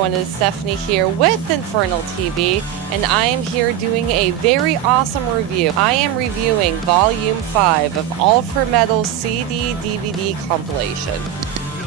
everyone, it's Stephanie here with Infernal TV, and I am here doing a very awesome review. I am reviewing Volume 5 of All for Metal CD DVD compilation.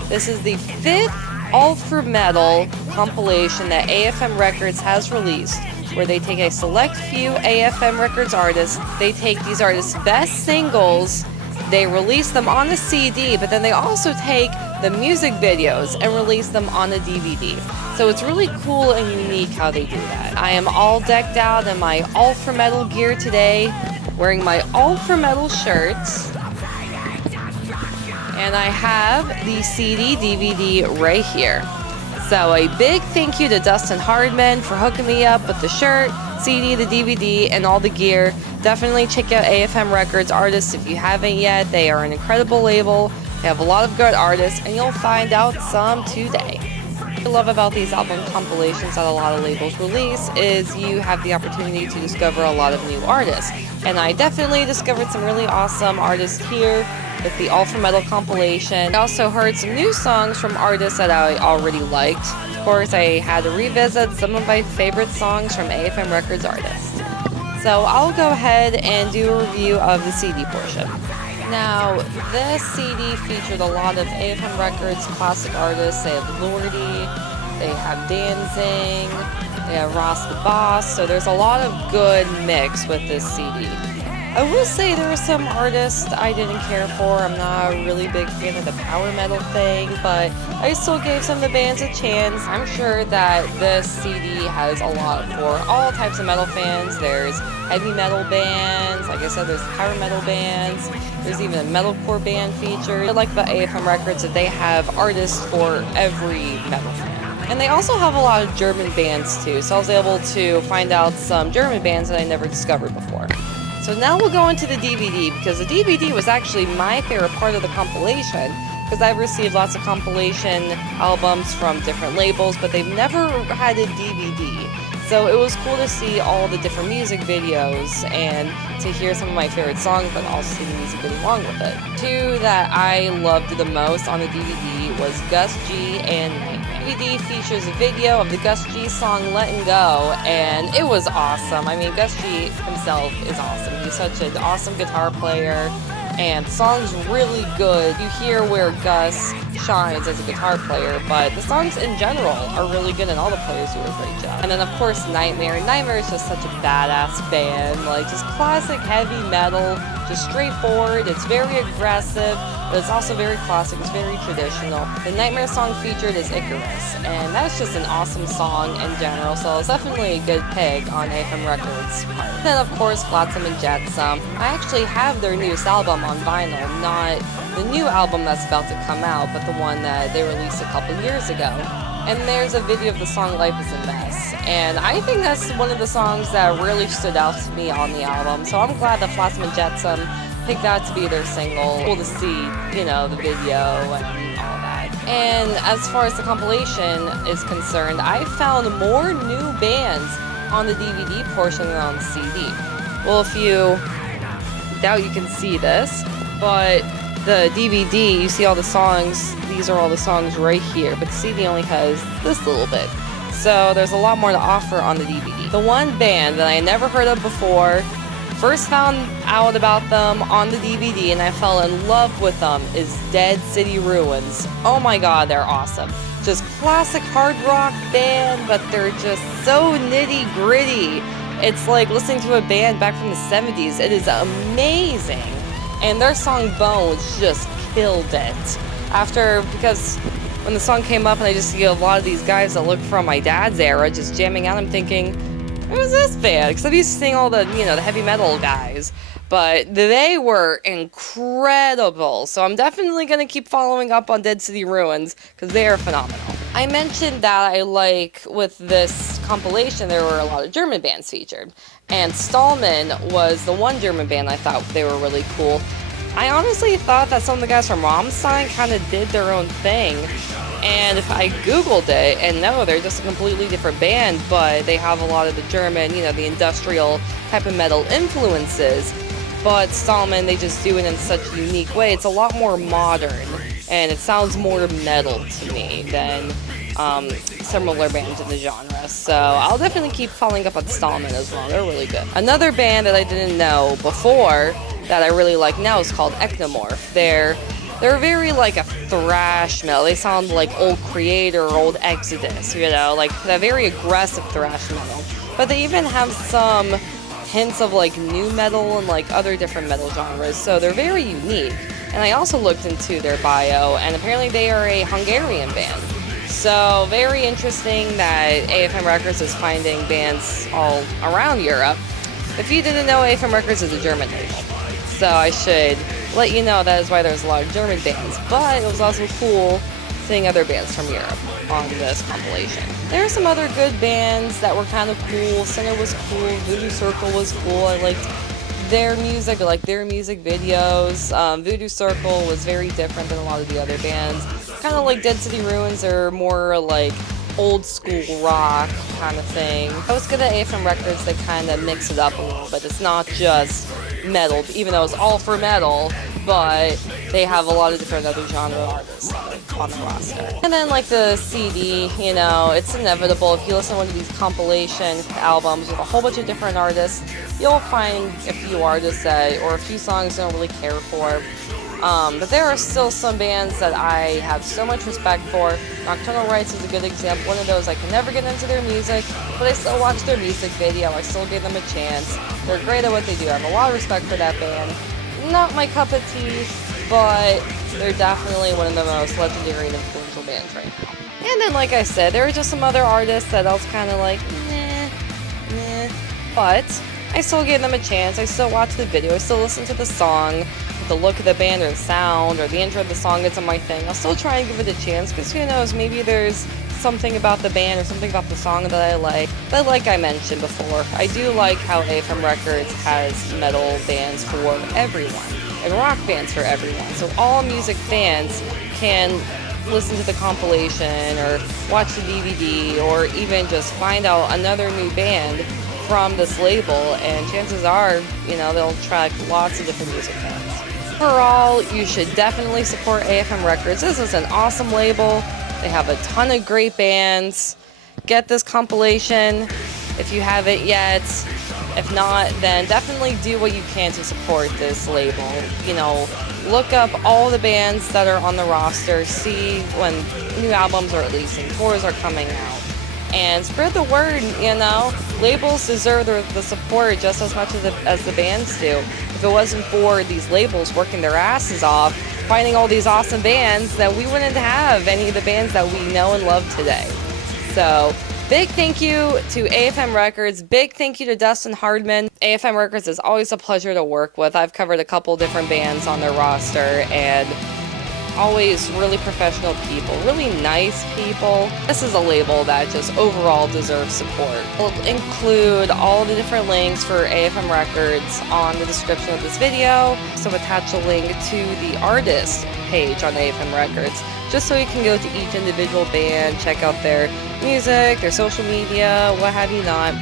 This is the 5th All for Metal compilation that AFM Records has released, where they take a select few AFM Records artists, they take these artists' best singles, they release them on a CD, but then they also take the music videos and release them on a DVD. So it's really cool and unique how they do that. I am all decked out in my All for Metal gear today, wearing my All for Metal shirts. And I have the CD DVD right here. So a big thank you to Dustin Hardman for hooking me up with the shirt, CD, the DVD, and all the gear. Definitely check out AFM Records artists if you haven't yet. They are an incredible label. They have a lot of good artists, and you'll find out some today. What I love about these album compilations that a lot of labels release is you have the opportunity to discover a lot of new artists. And I definitely discovered some really awesome artists here with the All for Metal compilation. I also heard some new songs from artists that I already liked. Of course, I had to revisit some of my favorite songs from AFM Records artists. So I'll go ahead and do a review of the CD portion. Now, this CD featured a lot of AFM Records classic artists. They have Lordi, they have Danzig, they have Ross the Boss, so there's a lot of good mix with this CD. I will say there are some artists I didn't care for. I'm not a really big fan of the power metal thing, but I still gave some of the bands a chance. I'm sure that this CD has a lot for all types of metal fans. There's heavy metal bands, like I said, there's power metal bands, there's even a metalcore band featured. I like about AFM Records that they have artists for every metal fan. And they also have a lot of German bands too, so I was able to find out some German bands that I never discovered before. So now we'll go into the DVD, because the DVD was actually my favorite part of the compilation, because I've received lots of compilation albums from different labels, but they've never had a DVD. So it was cool to see all the different music videos and to hear some of my favorite songs, but also see the music video along with it. Two that I loved the most on the DVD was Gus G and Nightmare. The DVD features a video of the Gus G song Letting Go, and it was awesome. I mean, Gus G himself is awesome. He's such an awesome guitar player, and the song's really good. You hear where Gus shines as a guitar player, but the songs in general are really good, and all the players do a great job. And then of course Nightmare. Nightmare is just such a badass band, like just classic heavy metal, just straightforward. It's very aggressive, but it's also very classic, it's very traditional. The Nightmare song featured is Icarus, and that's just an awesome song in general, so it's definitely a good pick on AFM Records' part. And then of course Flotsam and Jetsam. I actually have their newest album on vinyl, not the new album that's about to come out, but the one that they released a couple years ago. And there's a video of the song Life is a Mess, and I think that's one of the songs that really stood out to me on the album, so I'm glad that Flotsam and Jetsam picked that to be their single. Cool to see, you know, the video and all that. And as far as the compilation is concerned, I found more new bands on the DVD portion than on the CD. Well, if you doubt you can see this, but the DVD, you see all the songs, these are all the songs right here, but the CD only has this little bit. So there's a lot more to offer on the DVD. The one band that I had never heard of before, first found out about them on the DVD and I fell in love with them, is Dead City Ruins. Oh my god, they're awesome. Just classic hard rock band, but they're just so nitty gritty. It's like listening to a band back from the 70s. It is amazing. And their song Bones just killed it. Because when the song came up and I just see a lot of these guys that look from my dad's era just jamming out, I'm thinking, who's this band? Because I'm used to seeing all the, you know, the heavy metal guys. But they were incredible. So I'm definitely going to keep following up on Dead City Ruins because they are phenomenal. I mentioned that I like with this compilation there were a lot of German bands featured. And Stahlmann was the one German band I thought they were really cool. I honestly thought that some of the guys from Rammstein kind of did their own thing. And if I googled it, and no, they're just a completely different band, but they have a lot of the German, you know, the industrial type of metal influences. But Stahlmann, they just do it in such a unique way. It's a lot more modern, and it sounds more metal to me than similar bands in the genre. So I'll definitely keep following up on Stahlmann as well. They're really good. Another band that I didn't know before that I really like now is called Ectomorph. They're very like a thrash metal. They sound like old Creator or old Exodus, you know, like a very aggressive thrash metal. But they even have some hints of like new metal and like other different metal genres. So they're very unique. And I also looked into their bio, and apparently they are a Hungarian band. So very interesting that AFM Records is finding bands all around Europe. If you didn't know, AFM Records is a German label. So I should let you know that is why there's a lot of German bands. But it was also cool seeing other bands from Europe on this compilation. There are some other good bands that were kind of cool. Sinner was cool, Voodoo Circle was cool. I liked their music, I liked their music videos. Voodoo Circle was very different than a lot of the other bands. Kind of like Dead City Ruins or more like old school rock kind of thing. I was good at AFM Records, they kind of mix it up a little bit. It's not just metal, even though it's all for metal, but they have a lot of different other genre artists on the roster. And then like the CD, you know, it's inevitable. If you listen to one of these compilation albums with a whole bunch of different artists, you'll find a few artists that, or a few songs you don't really care for. But there are still some bands that I have so much respect for. Nocturnal Rites is a good example. One of those, I can never get into their music, but I still watch their music video. I still give them a chance. They're great at what they do. I have a lot of respect for that band. Not my cup of tea, but they're definitely one of the most legendary and influential bands right now. And then, like I said, there are just some other artists that I was kind of like, nah. But I still gave them a chance. I still watch the video. I still listen to the song. The look of the band or the sound or the intro of the song isn't my thing. I'll still try and give it a chance because who knows, maybe there's something about the band or something about the song that I like. But like I mentioned before, I do like how AFM Records has metal bands for everyone and rock bands for everyone. So all music fans can listen to the compilation or watch the DVD or even just find out another new band from this label, and chances are, you know, they'll attract lots of different music fans. Overall, you should definitely support AFM Records. This is an awesome label. They have a ton of great bands. Get this compilation if you haven't yet. If not, then definitely do what you can to support this label. You know, look up all the bands that are on the roster, see when new albums or releasing, tours are coming out. And spread the word, you know. Labels deserve the support just as much as the bands do. If it wasn't for these labels working their asses off, finding all these awesome bands, then we wouldn't have any of the bands that we know and love today. So, big thank you to AFM Records. Big thank you to Dustin Hardman. AFM Records is always a pleasure to work with. I've covered a couple different bands on their roster, and always really professional people, really nice people. This is a label that just overall deserves support. We'll include all the different links for AFM Records on the description of this video. So attach a link to the artist page on AFM Records, just so you can go to each individual band, check out their music, their social media, what have you not.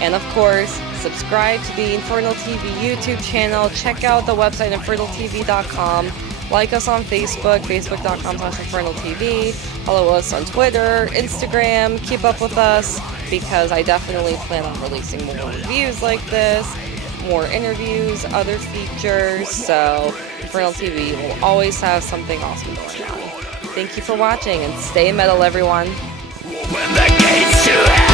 And of course, subscribe to the Infernal TV YouTube channel. Check out the website infernaltv.com. Like us on Facebook, facebook.com/InfernalTV. Follow us on Twitter, Instagram. Keep up with us because I definitely plan on releasing more reviews like this, more interviews, other features. So Infernal TV will always have something awesome going on. Thank you for watching and stay metal, everyone. When the gates to hell